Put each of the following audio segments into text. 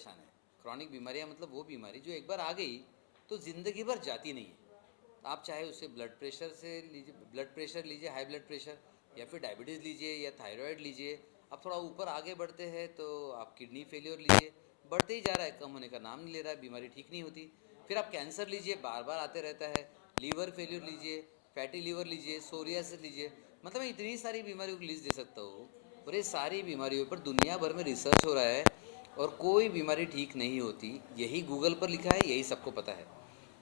परेशान है। क्रॉनिक बीमारियां मतलब वो बीमारी जो एक बार आ गई तो ज़िंदगी भर जाती नहीं है। आप चाहे उसे ब्लड प्रेशर लीजिए, हाई ब्लड प्रेशर, या फिर डायबिटीज़ लीजिए या थायराइड लीजिए। आप थोड़ा ऊपर आगे बढ़ते हैं तो आप किडनी फेलियर लीजिए, बढ़ते ही जा रहा है, कम होने का नाम नहीं ले रहा है, बीमारी ठीक नहीं होती। फिर आप कैंसर लीजिए, बार बार आते रहता है। लीवर फेलियर लीजिए, फैटी लीवर लीजिए, सोरियासिस लीजिए, मतलब मैं इतनी सारी बीमारियों की लिस्ट दे सकता हूँ। और ये सारी बीमारियों पर दुनिया भर में रिसर्च हो रहा है और कोई बीमारी ठीक नहीं होती। यही गूगल पर लिखा है, यही सबको पता है।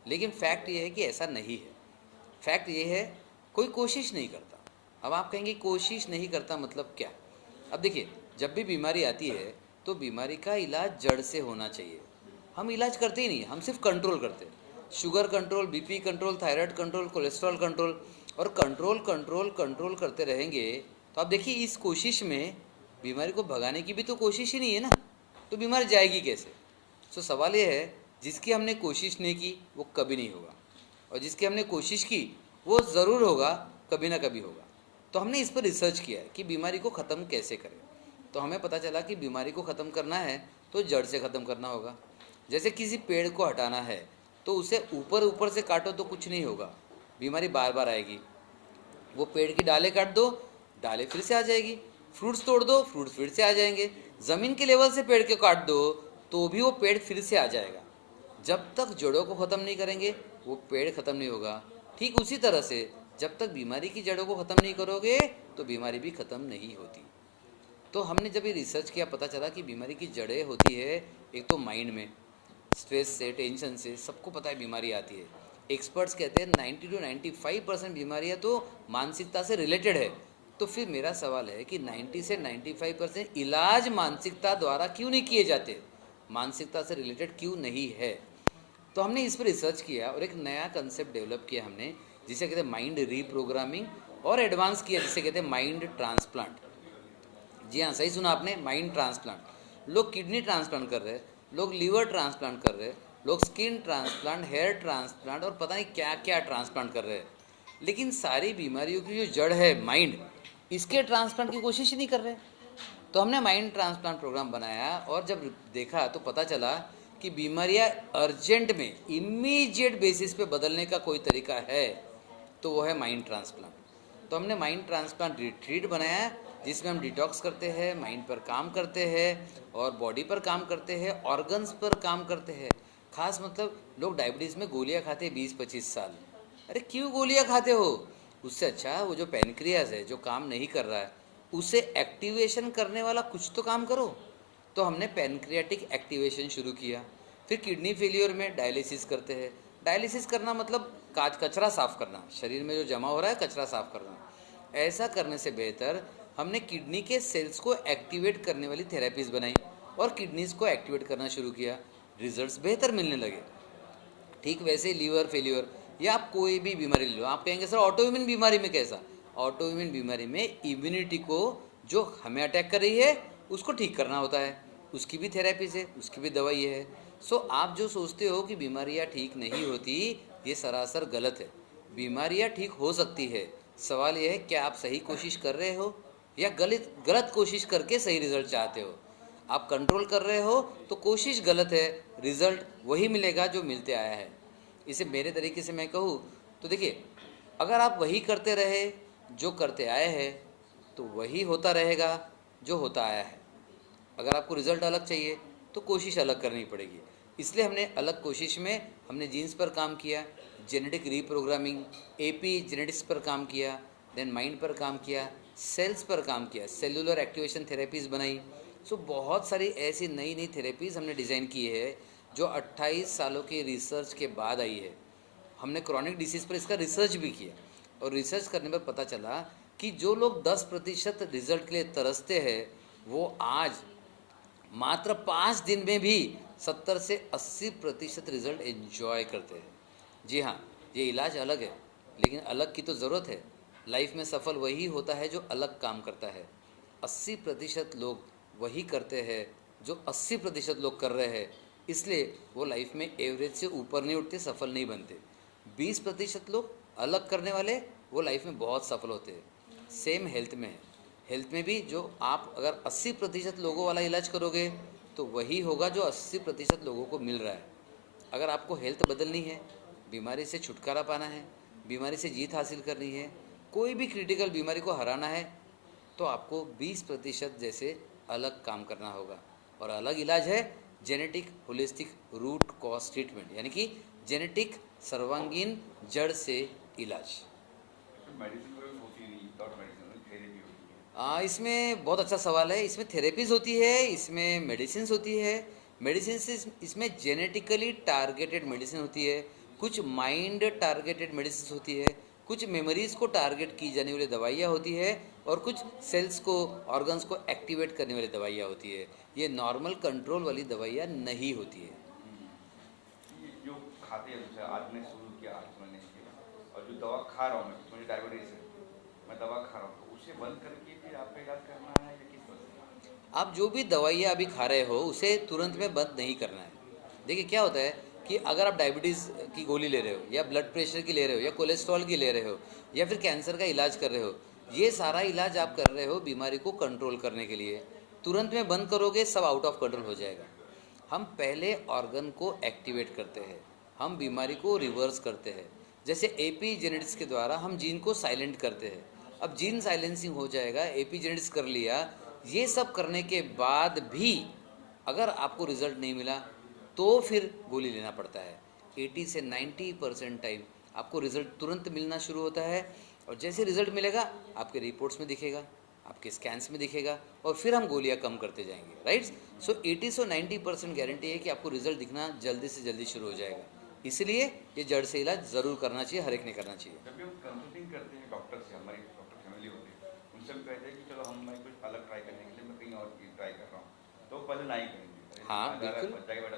लेकिन फैक्ट ये है कि ऐसा नहीं है। फैक्ट ये है, कोई कोशिश नहीं करता। अब आप कहेंगे कोशिश नहीं करता मतलब क्या? अब देखिए, जब भी बीमारी आती है तो बीमारी का इलाज जड़ से होना चाहिए। हम इलाज करते ही नहीं, हम सिर्फ कंट्रोल करते हैं। Sugar control, BP control, thyroid control, cholesterol control, और कंट्रोल कंट्रोल कंट्रोल करते रहेंगे। तो आप देखिए, इस कोशिश में बीमारी को भगाने की भी तो कोशिश ही नहीं है ना, तो बीमारी जाएगी कैसे? सो सवाल ये है, जिसकी हमने कोशिश नहीं की वो कभी नहीं होगा, और जिसकी हमने कोशिश की वो ज़रूर होगा, कभी ना कभी होगा। तो हमने इस पर रिसर्च किया है कि बीमारी को ख़त्म कैसे करें। तो हमें पता चला कि बीमारी को ख़त्म करना है तो जड़ से ख़त्म करना होगा। जैसे किसी पेड़ को हटाना है तो उसे ऊपर ऊपर से काटो तो कुछ नहीं होगा, बीमारी बार बार आएगी। वो पेड़ की डालें काट दो, डालें फिर से आ जाएगी। फ्रूट्स तोड़ दो, फ्रूट्स फिर से आ जाएंगे। ज़मीन के लेवल से पेड़ को काट दो तो भी वो पेड़ फिर से आ जाएगा। जब तक जड़ों को ख़त्म नहीं करेंगे वो पेड़ ख़त्म नहीं होगा। ठीक उसी तरह से जब तक बीमारी की जड़ों को ख़त्म नहीं करोगे तो बीमारी भी ख़त्म नहीं होती। तो हमने जब ये रिसर्च किया, पता चला कि बीमारी की जड़ें होती है एक तो माइंड में, स्ट्रेस से, टेंशन से। सबको पता है बीमारी आती है। एक्सपर्ट्स कहते हैं 90 to 95% बीमारियां तो मानसिकता से रिलेटेड है। तो फिर मेरा सवाल है कि 90 से 95% इलाज मानसिकता द्वारा क्यों नहीं किए जाते, मानसिकता से रिलेटेड क्यों नहीं है? तो हमने इस पर रिसर्च किया और एक नया कंसेप्ट डेवलप किया हमने, जिसे कहते हैं माइंड रीप्रोग्रामिंग, और एडवांस किया जिसे कहते हैं माइंड ट्रांसप्लांट। जी हाँ, सही सुना आपने, माइंड ट्रांसप्लांट। लोग किडनी ट्रांसप्लांट कर रहे हैं, लोग लीवर ट्रांसप्लांट कर रहे हैं, लोग स्किन ट्रांसप्लांट, हेयर ट्रांसप्लांट और पता नहीं क्या क्या ट्रांसप्लांट कर रहे हैं। लेकिन सारी बीमारियों की जो जड़ है माइंड, इसके ट्रांसप्लांट की कोशिश ही नहीं कर रहे। तो हमने माइंड ट्रांसप्लांट प्रोग्राम बनाया और जब देखा तो पता चला कि बीमारियां अर्जेंट में, इमीडिएट बेसिस पे बदलने का कोई तरीका है तो वो है माइंड ट्रांसप्लांट। तो हमने माइंड ट्रांसप्लांट रिट्रीट बनाया, जिसमें हम डिटॉक्स करते हैं, माइंड पर काम करते हैं और बॉडी पर काम करते हैं, ऑर्गन्स पर काम करते हैं। खास मतलब लोग डायबिटीज़ में गोलियां खाते हैं 20-25 साल। अरे क्यों गोलियां खाते हो? उससे अच्छा वो जो पैनक्रियाज है जो काम नहीं कर रहा है उसे एक्टिवेशन करने वाला कुछ तो काम करो। तो हमने पैनक्रियाटिक एक्टिवेशन शुरू किया। फिर किडनी फेलियर में डायलिसिस करते हैं। डायलिसिस करना मतलब कचरा साफ करना, शरीर में जो जमा हो रहा है कचरा साफ करना। ऐसा करने से बेहतर हमने किडनी के सेल्स को एक्टिवेट करने वाली थेरेपीज़ बनाई और किडनीज को एक्टिवेट करना शुरू किया। रिजल्ट्स बेहतर मिलने लगे। ठीक वैसे लीवर फेल्योर या आप कोई भी बीमारी ले लो, आप कहेंगे सर ऑटो इम्यून बीमारी में कैसा? ऑटो इम्यून बीमारी में इम्यूनिटी को, जो हमें अटैक कर रही है उसको ठीक करना होता है। उसकी भी थेरेपीज है, उसकी भी दवाई है। सो आप जो सोचते हो कि बीमारियां ठीक नहीं होती, ये सरासर गलत है। बीमारियां ठीक हो सकती है। सवाल यह है क्या आप सही कोशिश कर रहे हो या गलत गलत कोशिश करके सही रिजल्ट चाहते हो। आप कंट्रोल कर रहे हो तो कोशिश गलत है, रिजल्ट वही मिलेगा जो मिलते आया है। इसे मेरे तरीके से मैं कहूँ तो देखिए, अगर आप वही करते रहे जो करते आए हैं तो वही होता रहेगा जो होता आया है। अगर आपको रिज़ल्ट अलग चाहिए तो कोशिश अलग करनी पड़ेगी। इसलिए हमने अलग कोशिश में हमने जीन्स पर काम किया, जेनेटिक रीप्रोग्रामिंग, एपी जेनेटिक्स पर काम किया, देन माइंड पर काम किया, सेल्स पर काम किया, सेलुलर एक्टिवेशन थेरेपीज़ बनाई। सो बहुत सारी ऐसी नई नई थेरेपीज़ हमने डिज़ाइन की है जो 28 सालों के रिसर्च के बाद आई है। हमने क्रॉनिक डिसीज़ पर इसका रिसर्च भी किया और रिसर्च करने पर पता चला कि जो लोग 10% रिजल्ट के लिए तरसते हैं वो आज मात्र 5 दिन में भी 70 से 80% रिजल्ट एंजॉय करते हैं। जी हाँ, ये इलाज अलग है, लेकिन अलग की तो ज़रूरत है। लाइफ में सफल वही होता है जो अलग काम करता है। 80% लोग वही करते हैं जो 80% लोग कर रहे हैं, इसलिए वो लाइफ में एवरेज से ऊपर नहीं उठते, सफल नहीं बनते। 20% लोग अलग करने वाले वो लाइफ में बहुत सफल होते हैं। सेम हेल्थ में है। हेल्थ में भी जो आप अगर 80% लोगों वाला इलाज करोगे तो वही होगा जो 80% लोगों को मिल रहा है। अगर आपको हेल्थ बदलनी है, बीमारी से छुटकारा पाना है, बीमारी से जीत हासिल करनी है, कोई भी क्रिटिकल बीमारी को हराना है, तो आपको 20% जैसे अलग काम करना होगा। और अलग इलाज है genetic holistic root cause treatment, यानी कि जेनेटिक सर्वांगीण जड़ से इलाज। इसमें बहुत अच्छा सवाल है। इसमें थेरेपीज होती है, इसमें मेडिसिन होती है। मेडिसिन इसमें जेनेटिकली टारगेटेड मेडिसिन होती है, कुछ माइंड टारगेटेड मेडिसिन होती है, कुछ मेमोरीज को टारगेट की जाने वाली दवाइयाँ होती है, और कुछ सेल्स को, ऑर्गन्स को एक्टिवेट करने वाली दवाइयाँ होती है। ये नॉर्मल कंट्रोल वाली दवाइयाँ नहीं होती है। ये जो खाते हैं, जैसे आज मैं शुरू किया 8 महीने के, और जो दवा खा रहा हूँ मैं, मुझे डायबिटीज है, मैं दवा खा रहा हूँ, तो उसे बंद करके फिर आपका इलाज करना है या किस तरह से? आप जो भी दवाइयाँ अभी खा रहे हो उसे तुरंत में बंद नहीं करना है। देखिए क्या होता है कि अगर आप डायबिटीज़ की गोली ले रहे हो, या ब्लड प्रेशर की ले रहे हो, या कोलेस्ट्रॉल की ले रहे हो, या फिर कैंसर का इलाज कर रहे हो, ये सारा इलाज आप कर रहे हो बीमारी को कंट्रोल करने के लिए। तुरंत में बंद करोगे सब आउट ऑफ कंट्रोल हो जाएगा। हम पहले ऑर्गन को एक्टिवेट करते हैं, हम बीमारी को रिवर्स करते हैं। जैसे एपी जेनेटिक्स के द्वारा हम जीन को साइलेंट करते हैं। अब जीन साइलेंसिंग हो जाएगा, एपी जेनेटिक्स कर लिया, ये सब करने के बाद भी अगर आपको रिजल्ट नहीं मिला तो फिर गोली लेना पड़ता है। 80 से 90% टाइम आपको रिजल्ट तुरंत मिलना शुरू होता है, और जैसे रिजल्ट मिलेगा आपके रिपोर्ट्स में दिखेगा, आपके स्कैन्स में दिखेगा, और फिर हम गोलियां कम करते जाएंगे। राइट। सो 80 से 90% गारंटी है कि आपको रिजल्ट दिखना जल्दी से जल्दी शुरू हो जाएगा। इसलिए ये जड़ से इलाज ज़रूर करना चाहिए, हर एक ने करना चाहिए। जब भी हम कंसल्टिंग करते हैं डॉक्टर से, हमारी डॉक्टर फैमिली होती है, उनसे हम कहते हैं कि चलो मैं कुछ अलग ट्राई करने के लिए मैं कहीं और ट्राई कर रहा हूँ, तो पहले ना ही करेंगे। हाँ बिल्कुल। बच जाएगा बेटा,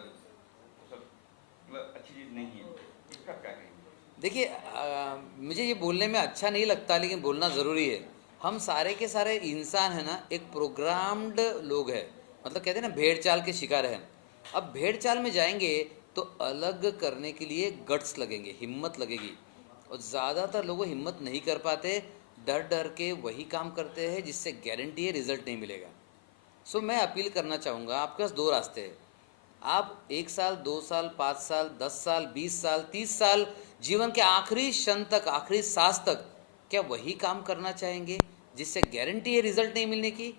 वो सब मतलब अच्छी चीज़ नहीं है, इसका क्या कहेंगे? देखिए मुझे ये बोलने में अच्छा नहीं लगता, लेकिन बोलना ज़रूरी है। हम सारे के सारे इंसान है ना, एक प्रोग्राम्ड लोग हैं। मतलब कहते हैं ना, भेड़ चाल के शिकार हैं। अब भेड़ चाल में जाएंगे तो अलग करने के लिए गट्स लगेंगे, हिम्मत लगेगी, और ज़्यादातर लोग हिम्मत नहीं कर पाते, डर डर के वही काम करते हैं जिससे गारंटी है रिजल्ट नहीं मिलेगा। सो मैं अपील करना चाहूँगा, आपके पास दो रास्ते हैं। आप 1 साल, 2 साल, 5 साल, 10 साल, 20 साल, 30 साल, जीवन के आखिरी क्षण तक, आखिरी सांस तक क्या वही काम करना चाहेंगे जिससे गारंटी है रिजल्ट नहीं मिलने की,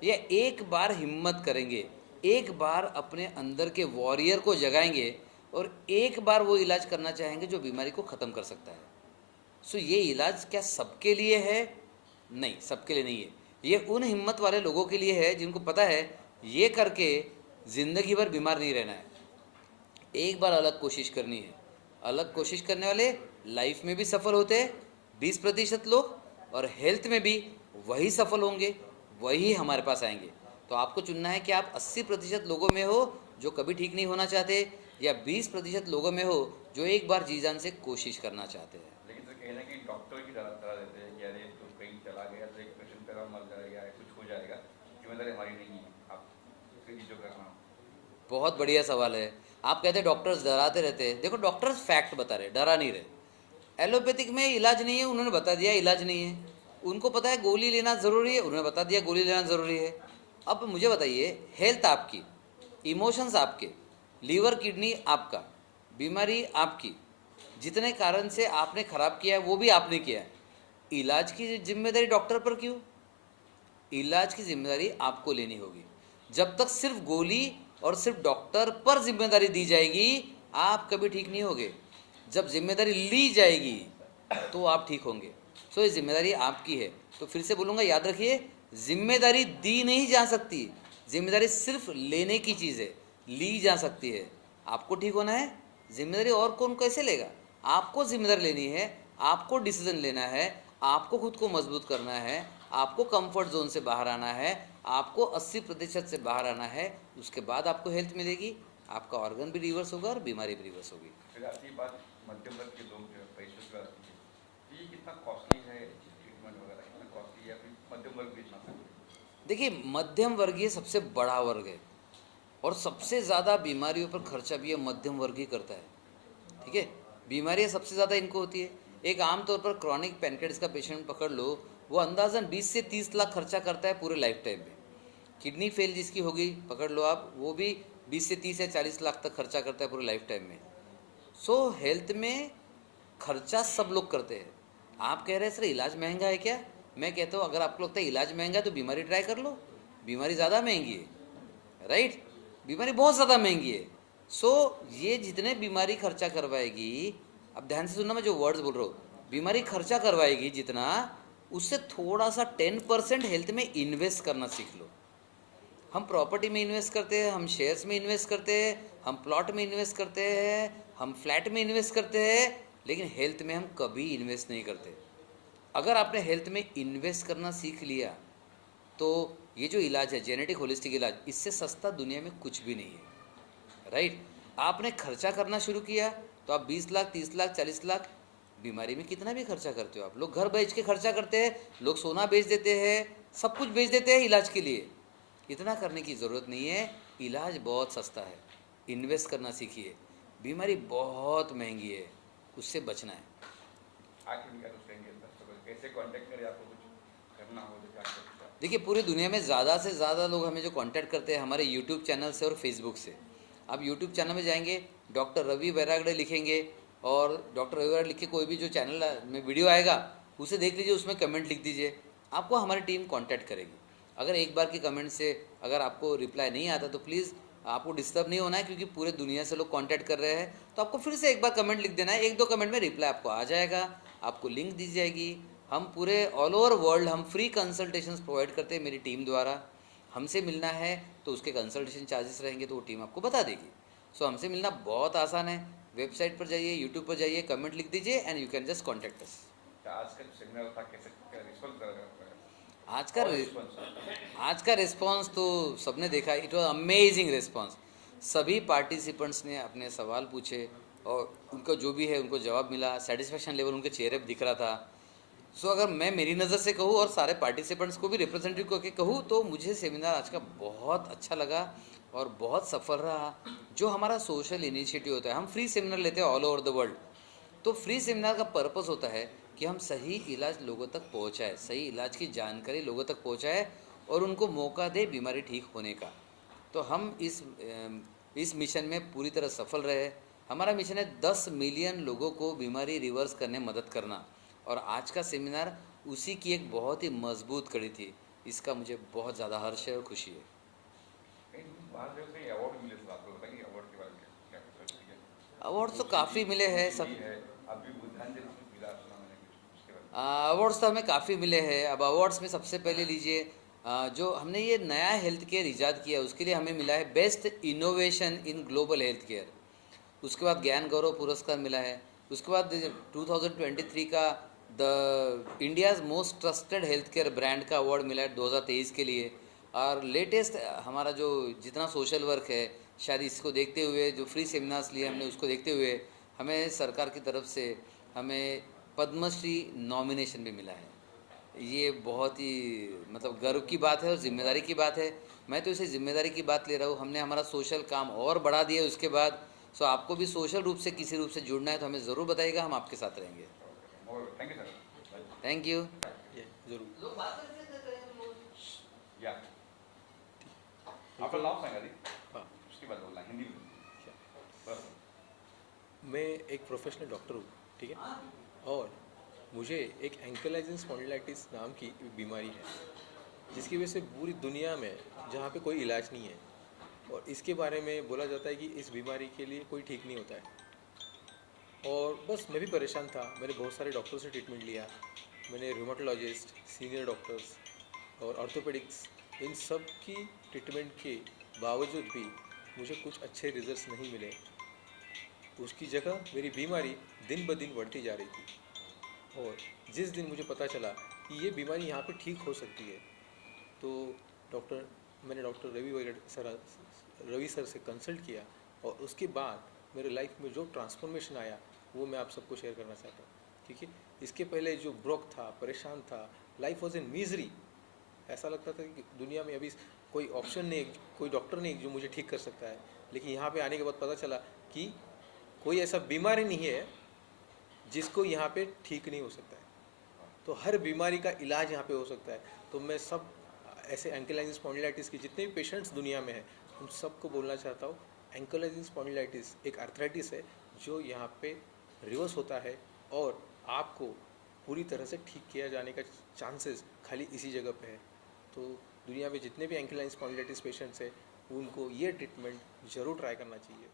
या एक बार हिम्मत करेंगे, एक बार अपने अंदर के वॉरियर को जगाएंगे, और एक बार वो इलाज करना चाहेंगे जो बीमारी को ख़त्म कर सकता है। सो ये इलाज क्या सबके लिए है? नहीं, सबके लिए नहीं है। ये उन हिम्मत वाले लोगों के लिए है जिनको पता है ये करके ज़िंदगी भर बीमार नहीं रहना है। एक बार अलग कोशिश करनी है। अलग कोशिश करने वाले लाइफ में भी सफल होते हैं 20% लोग, और हेल्थ में भी वही सफल होंगे, वही हमारे पास आएंगे। तो आपको चुनना है कि आप 80% लोगों में हो जो कभी ठीक नहीं होना चाहते, या 20% लोगों में हो जो एक बार जी जान से कोशिश करना चाहते हैं। लेकिन सर कहीं ना कहीं डॉक्टर की तरह देते हैं कि अरे तो कहीं चला गया तो एक पेशेंट का मर जाएगा, कुछ हो जाएगा, जिम्मेदारी हमारी नहीं है, आप फिर जो करना हो। बहुत बढ़िया सवाल है। आप कहते हैं डॉक्टर्स डराते रहते हैं। देखो, डॉक्टर्स फैक्ट बता रहे, डरा नहीं रहे। एलोपैथिक में इलाज नहीं है, उन्होंने बता दिया इलाज नहीं है। उनको पता है गोली लेना ज़रूरी है, उन्होंने बता दिया गोली लेना ज़रूरी है। अब मुझे बताइए, हेल्थ आपकी, इमोशंस आपके, लीवर किडनी आपका, बीमारी आपकी, जितने कारण से आपने ख़राब किया है वो भी आपने किया है। इलाज की जिम्मेदारी डॉक्टर पर क्यों? इलाज की जिम्मेदारी आपको लेनी होगी। जब तक सिर्फ गोली और सिर्फ डॉक्टर पर जिम्मेदारी दी जाएगी, आप कभी ठीक नहीं होगे। जब जिम्मेदारी ली जाएगी तो आप ठीक होंगे। सो ये जिम्मेदारी आपकी है। तो फिर से बोलूँगा, याद रखिए, जिम्मेदारी दी नहीं जा सकती, जिम्मेदारी सिर्फ लेने की चीज़ है, ली जा सकती है। आपको ठीक होना है, जिम्मेदारी और कौन कैसे लेगा? आपको जिम्मेदारी लेनी है, आपको डिसीजन लेना है, आपको खुद को मजबूत करना है, आपको कंफर्ट जोन से बाहर आना है, आपको 80% से बाहर आना है। उसके बाद आपको हेल्थ मिलेगी, आपका ऑर्गन भी रिवर्स होगा और बीमारी भी रिवर्स होगी। फिर आती है बात मध्यम वर्ग के लोग जो है, पैसों का आती है, ये कितना कॉस्टली है ट्रीटमेंट वगैरह, कितना कॉस्टली है, फिर मध्यम वर्ग भी इतना सकते? देखिए, मध्यम वर्गीय सबसे बड़ा वर्ग है, और सबसे ज़्यादा बीमारियों पर खर्चा भी ये मध्यम वर्ग ही करता है। ठीक है, बीमारियाँ सबसे ज़्यादा इनको होती है। एक आमतौर पर क्रॉनिक पैनक्रेटिस का पेशेंट पकड़ लो, वो अंदाज़न 20 से 30 लाख खर्चा करता है पूरे लाइफ टाइम में। किडनी फेल जिसकी होगी पकड़ लो आप, वो भी 20 से 30 या 40 लाख तक खर्चा करता है पूरे लाइफ टाइम में। सो हेल्थ में खर्चा सब लोग करते हैं। आप कह रहे हैं सर इलाज महंगा है क्या? मैं कहता हूँ अगर आपको लगता है इलाज महंगा है तो बीमारी ट्राई कर लो, बीमारी ज़्यादा महंगी है, राइट? बीमारी बहुत ज़्यादा महंगी है। सो ये जितने बीमारी खर्चा करवाएगी, अब ध्यान से सुनना मैं जो वर्ड्स बोल रहा हूँ, बीमारी खर्चा करवाएगी जितना, उससे थोड़ा सा 10% हेल्थ में इन्वेस्ट करना सीख लो। हम प्रॉपर्टी में इन्वेस्ट करते हैं, हम शेयर्स में इन्वेस्ट करते हैं, हम प्लॉट में इन्वेस्ट करते हैं, हम फ्लैट में इन्वेस्ट करते हैं, लेकिन हेल्थ में हम कभी इन्वेस्ट नहीं करते। अगर आपने हेल्थ में इन्वेस्ट करना सीख लिया तो ये जो इलाज है जेनेटिक होलिस्टिक इलाज, इससे सस्ता दुनिया में कुछ भी नहीं है, राइट? आपने खर्चा करना शुरू किया तो आप 20 लाख 30 लाख 40 लाख, बीमारी में कितना भी खर्चा करते हो आप। लोग घर बेच के खर्चा करते हैं, लोग सोना बेच देते हैं, सब कुछ बेच देते हैं इलाज के लिए। इतना करने की ज़रूरत नहीं है, इलाज बहुत सस्ता है, इन्वेस्ट करना सीखिए। बीमारी बहुत महंगी है, उससे बचना है। आखिर क्या कुछ कहेंगे दर्शकों को, कैसे कांटेक्ट करें, आपको कुछ करना हो तो क्या कर सकते हैं? देखिए पूरी दुनिया में ज़्यादा से ज़्यादा लोग हमें जो कांटेक्ट करते हैं हमारे यूट्यूब चैनल से और फेसबुक से। आप यूट्यूब चैनल में जाएंगे, डॉक्टर रवि वैरागड़े लिखेंगे और डॉक्टर रवि वैरागड़े लिख के कोई भी जो चैनल में वीडियो आएगा उसे देख लीजिए, उसमें कमेंट लिख दीजिए, आपको हमारी टीम कांटेक्ट करेगी। अगर एक बार की कमेंट से अगर आपको रिप्लाई नहीं आता तो प्लीज़ आपको डिस्टर्ब नहीं होना है, क्योंकि पूरे दुनिया से लोग कांटेक्ट कर रहे हैं, तो आपको फिर से एक बार कमेंट लिख देना है, 1-2 कमेंट में रिप्लाई आपको आ जाएगा, आपको लिंक दी जाएगी। हम पूरे ऑल ओवर वर्ल्ड हम फ्री कंसल्टेशंस प्रोवाइड करते हैं मेरी टीम द्वारा। हमसे मिलना है तो उसके कंसल्टेशन चार्जेस रहेंगे तो वो टीम आपको बता देगी। सो हमसे मिलना बहुत आसान है, वेबसाइट पर जाइए, यूट्यूब पर जाइए, कमेंट लिख दीजिए and you can just contact us. आज का सेमिनार था, कैसे क्या रिस्पॉन्स रहा? आज का और रिस्पॉन्स आज का रिस्पांस तो सबने देखा, इट वॉज अमेजिंग रिस्पांस। सभी पार्टिसिपेंट्स ने अपने सवाल पूछे और उनको जो भी है उनको जवाब मिला, सेटिस्फेक्शन लेवल उनके चेहरे पर दिख रहा था। सो अगर मैं मेरी नज़र से कहूँ और सारे पार्टिसिपेंट्स को भी रिप्रेजेंटेटिव करके कहूँ तो मुझे सेमिनार आज का बहुत अच्छा लगा और बहुत सफल रहा। जो हमारा सोशल इनिशिएटिव होता है, हम फ्री सेमिनार लेते हैं ऑल ओवर द वर्ल्ड, तो फ्री सेमिनार का पर्पस होता है कि हम सही इलाज लोगों तक पहुंचाए, सही इलाज की जानकारी लोगों तक पहुंचाए और उनको मौका दे बीमारी ठीक होने का। तो हम इस मिशन में पूरी तरह सफल रहे। हमारा मिशन है 10 मिलियन लोगों को बीमारी रिवर्स करने मदद करना, और आज का सेमिनार उसी की एक बहुत ही मजबूत कड़ी थी। इसका मुझे बहुत ज़्यादा हर्ष है और खुशी है। बाहर जो कहीं अवार्ड मिले थे, आपको बताइए अवार्ड के बारे में क्या कुछ है? अवार्ड तो काफ़ी मिले हैं सब। अभी बुद्धांजलि मिला सुना मैंने कुछ उसके बारे में। अवार्ड्स तो हमें काफ़ी मिले हैं। अब अवार्ड्स में सबसे पहले लीजिए, जो हमने ये नया हेल्थ केयर ईजाद किया उसके लिए हमें मिला है best innovation in global health care. उसके बाद ज्ञान गौरव पुरस्कार मिला है। उसके बाद 2023 का the India's most trusted health care brand का अवार्ड मिला है 2023 के लिए। और लेटेस्ट हमारा जो जितना सोशल वर्क है, शायद इसको देखते हुए जो फ्री सेमिनार्स लिए हमने उसको देखते हुए हमें सरकार की तरफ से हमें पद्मश्री नॉमिनेशन भी मिला है। ये बहुत ही मतलब गर्व की बात है और ज़िम्मेदारी की बात है। मैं तो इसे ज़िम्मेदारी की बात ले रहा हूँ। हमने हमारा सोशल काम और बढ़ा दिया उसके बाद। सो आपको भी सोशल रूप से किसी रूप से जुड़ना है तो हमें ज़रूर बताइएगा, हम आपके साथ रहेंगे। Thank you sir. Thank you. जरूर। या आपका नाम सांगा दी, हाँ, उसके बाद बोलना हिंदी में बस। मैं एक प्रोफेशनल डॉक्टर हूँ, ठीक है, और मुझे एक एंकलाइजन स्पॉन्डिलाइटिस नाम की एक बीमारी है जिसकी वजह से पूरी दुनिया में जहाँ पे कोई इलाज नहीं है, और इसके बारे में बोला जाता है कि इस बीमारी के लिए कोई ठीक नहीं होता है। और बस मैं भी परेशान था, मैंने बहुत सारे डॉक्टर से ट्रीटमेंट लिया, मैंने रूमेटोलॉजिस्ट, सीनियर डॉक्टर्स और ऑर्थोपेडिक्स, इन सब की ट्रीटमेंट के बावजूद भी मुझे कुछ अच्छे रिजल्ट्स नहीं मिले। उसकी जगह मेरी बीमारी दिन ब दिन बढ़ती जा रही थी। और जिस दिन मुझे पता चला कि ये बीमारी यहाँ पे ठीक हो सकती है, तो मैंने डॉक्टर रवि सर से कंसल्ट किया, और उसके बाद मेरे लाइफ में जो ट्रांसफॉर्मेशन आया वो मैं आप सबको शेयर करना चाहता हूँ। ठीक है, इसके पहले जो ब्रोक था, परेशान था, लाइफ वॉज इन मीजरी, ऐसा लगता था कि दुनिया में अभी कोई ऑप्शन नहीं, कोई डॉक्टर नहीं जो मुझे ठीक कर सकता है। लेकिन यहाँ पे आने के बाद पता चला कि कोई ऐसा बीमारी नहीं है जिसको यहाँ पे ठीक नहीं हो सकता है। तो हर बीमारी का इलाज यहाँ पे हो सकता है। तो मैं सब ऐसे एंकलाइजिंग स्पॉन्डिलाइटिस के जितने भी पेशेंट्स दुनिया में हैं उन सबको बोलना चाहता हूँ, एंकलाइजिंग स्पॉन्डिलाइटिस एक आर्थराइटिस है जो यहाँ पे रिवर्स होता है और आपको पूरी तरह से ठीक किया जाने का चांसेस खाली इसी जगह पे है। तो दुनिया में जितने भी एंकलाइजिंग स्पॉन्डिलाइटिस पेशेंट्स हैं उनको ये ट्रीटमेंट ज़रूर ट्राई करना चाहिए।